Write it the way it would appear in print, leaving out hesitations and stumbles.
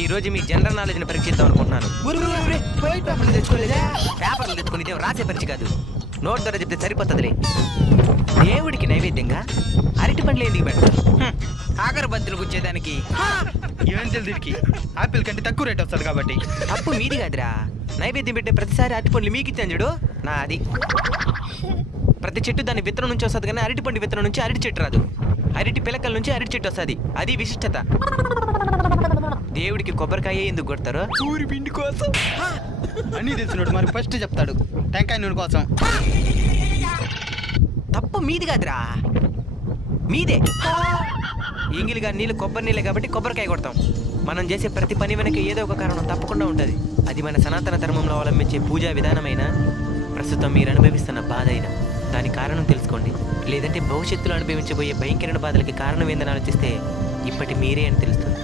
ఈ రోజు మీ general knowledge ని పరీక్షిద్దాం అనుకుంటున్నాను. పేపర్లు తెచ్చుకుని ఇదేం రాసే పరీక్ష కాదు. నోట్ ద్వారా చెప్తే సరిపోతుందిలే. దేవుడికి నైవేద్యంగా అరటి పండ్లు ఎందుకు పెడతారు? అగరబత్తులు గుచ్చేదానికి. ఏం తెలుసు దీనికి? ఆపిల్ కంటే తక్కువ రేట్ వస్తుంది కాబట్టి. తప్పు మీది కాదురా. నైవేద్యం పెట్టే ప్రతిసారి అరటి పండ్లు మీకు ఇచ్చాను చూడు, నా అది. ప్రతి చెట్టు దాని విత్తనం నుంచి వస్తుంది, కానీ అరటి పండు విత్తనం నుంచి అరటి చెట్టు రాదు. అరటి పిలకల నుంచి అరటి చెట్టు వస్తుంది. అది విశిష్టత. దేవుడికి కొబ్బరికాయ ఎందుకు కొడతారో? ఊరి పిండి కోసం. అన్నీ తెలిసినోడు మరి ఫస్ట్ చెప్తాడు టెంకాయ నూనె కోసం. తప్పు మీది కాదురా, మీదే. ఎంగిలిగా నీళ్ళు కొబ్బరి నీళ్ళే కాబట్టి కొబ్బరికాయ కొడతాం. మనం చేసే ప్రతి పని వెనక ఏదో ఒక కారణం తప్పకుండా ఉంటుంది. అది మన సనాతన ధర్మంలో అవలంబించే పూజా విధానమైన, ప్రస్తుతం మీరు అనుభవిస్తున్న బాధ అయినా దాని కారణం తెలుసుకోండి. లేదంటే భవిష్యత్తులో అనుభవించబోయే భయంకరమైన బాధలకి కారణం ఏందని ఆలోచిస్తే ఇప్పటి మీరే అని తెలుస్తుంది.